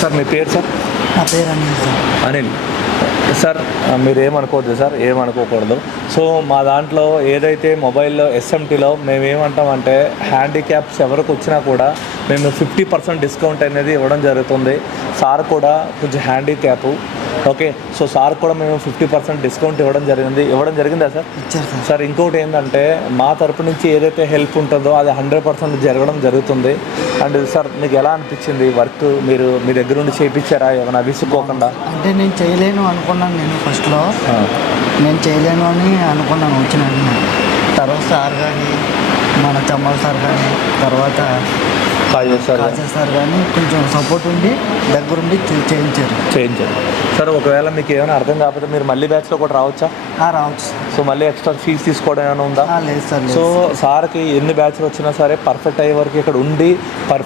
Sir మీ పేరు sir? నా పేరు అనిల్ సార్. అనిల్ సార్, మీరు ఏమనుకోవద్దు సార్, ఏమనుకోకూడదు. సో మా దాంట్లో ఏదైతే మొబైల్లో ఎస్ఎంటీలో మేము ఏమంటామంటే హ్యాండిక్యాప్స్ ఎవరికి వచ్చినా కూడా మేము 50% డిస్కౌంట్ అనేది ఇవ్వడం జరుగుతుంది. సార్ కూడా కొంచెం హ్యాండిక్యాప్, ఓకే. సో సార్ కూడా మేము 50% డిస్కౌంట్ ఇవ్వడం జరిగిందా సార్? ఇచ్చారు సార్. సార్ ఇంకోటి ఏంటంటే మా తరపు నుంచి ఏదైతే హెల్ప్ ఉంటుందో అది 100% జరగడం జరుగుతుంది. అండ్ సార్ మీకు ఎలా అనిపించింది వర్క్? మీరు మీ దగ్గర నుండి చేయించారా ఏమైనా విసుక్కోకుండా? అంటే నేను చేయలేను అనుకున్నాను. నేను ఫస్ట్లో నేను చేయలేను అని అనుకున్నాను వచ్చిన తర్వాత సార్ కానీ మన చమ్మల్ సార్ కానీ తర్వాత కాజల్ సార్ కానీ కొంచెం సపోర్ట్ ఉండి దగ్గరుండి చేయించారు సార్. ఒకవేళ మీకు ఏమైనా అర్థం కాకపోతే మీరు మళ్ళీ బ్యాచ్లో కూడా రావచ్చా? రావచ్చు. సో మళ్ళీ ఎక్స్ట్రా ఫీజు తీసుకోవడం ఏమైనా ఉందా? లేదు సార్. సో సార్కి ఎన్ని బ్యాచ్లు వచ్చినా సరే పర్ఫెక్ట్ అయ్యే వరకు ఇక్కడ ఉండి